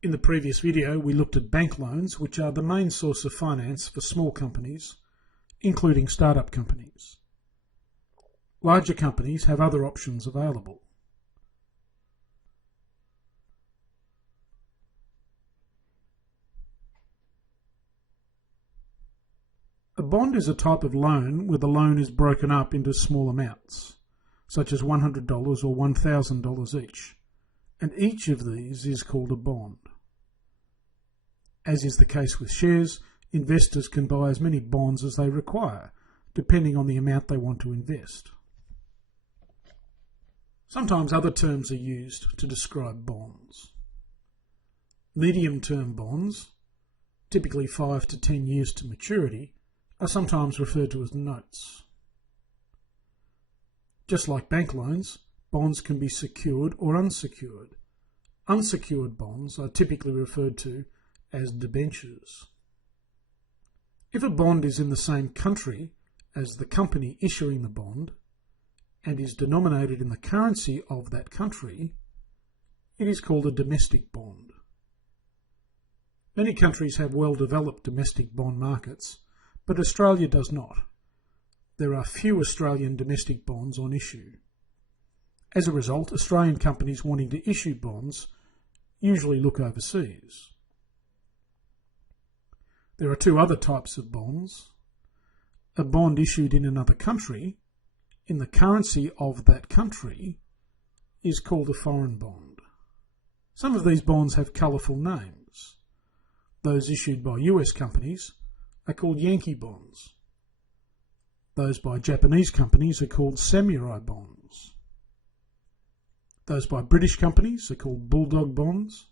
In the previous video, we looked at bank loans, which are the main source of finance for small companies, including startup companies. Larger companies have other options available. A bond is a type of loan where the loan is broken up into small amounts, such as $100 or $1,000 each, and each of these is called a bond. As is the case with shares, investors can buy as many bonds as they require, depending on the amount they want to invest. Sometimes other terms are used to describe bonds. Medium-term bonds, typically 5 to 10 years to maturity, are sometimes referred to as notes. Just like bank loans, bonds can be secured or unsecured. Unsecured bonds are typically referred to as debentures. If a bond is in the same country as the company issuing the bond and is denominated in the currency of that country, it is called a domestic bond. Many countries have well-developed domestic bond markets, but Australia does not. There are few Australian domestic bonds on issue. As a result, Australian companies wanting to issue bonds usually look overseas. There are two other types of bonds. A bond issued in another country, in the currency of that country, is called a foreign bond. Some of these bonds have colourful names. Those issued by US companies are called Yankee bonds. Those by Japanese companies are called samurai bonds. Those by British companies are called bulldog bonds.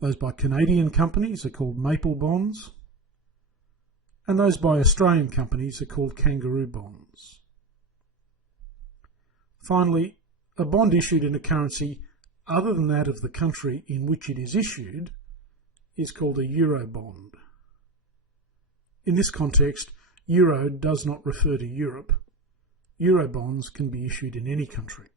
Those by Canadian companies are called maple bonds. And those by Australian companies are called kangaroo bonds. Finally, a bond issued in a currency other than that of the country in which it is issued is called a euro bond. In this context, euro does not refer to Europe. Euro bonds can be issued in any country.